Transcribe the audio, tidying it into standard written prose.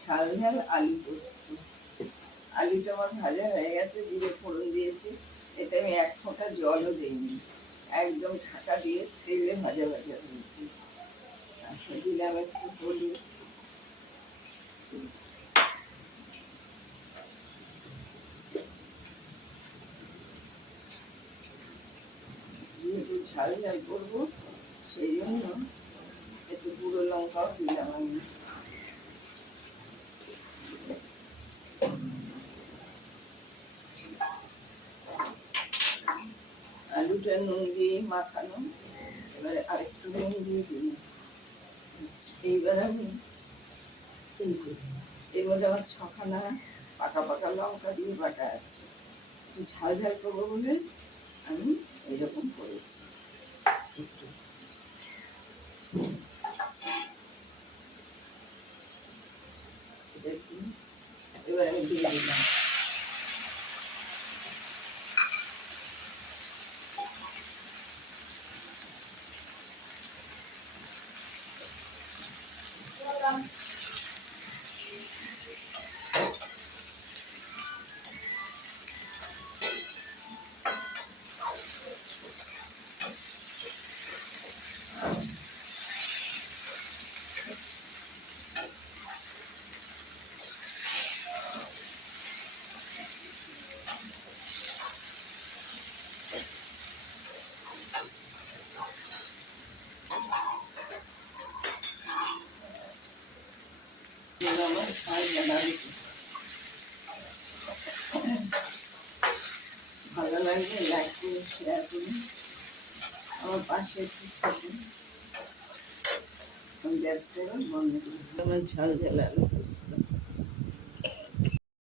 ঝাল ঝাল আলু পোস্ত। আলুটা আমার ভাজা হয়ে গেছে, জিরে ফোড়ন দিয়েছি। এতে আমি এক ফোঁটা জলও দিইনি, একদম ঢাকা দিয়ে তেলে ভাজা ভাজা হয়েছে। আচ্ছা, দিলাম একটু হলুদ, যেহেতু ঝাল ঝাল করবো সেই জন্য একটু গুঁড়ো লঙ্কাও দিলাম আমি। আলুটা নুন দিয়ে মাখানো, এবারে আরেকটু নুন দিয়ে দিই। এইবার আমি এর মধ্যে আমার ছখানা পাকা পাকা লঙ্কা দিয়ে বাটা আছে। একটু ঝাল ঝাল করবো বলে আমি এইরকম করেছি। এবার আমি দিয়ে দিলাম ভালো লাগলে লাইক করুন, শেয়ার করুন, আমার পাশে থাকুন। গ্যাসটা বন্ধ করুন। আমার ঝাল ঝাল আলু পোস্ত।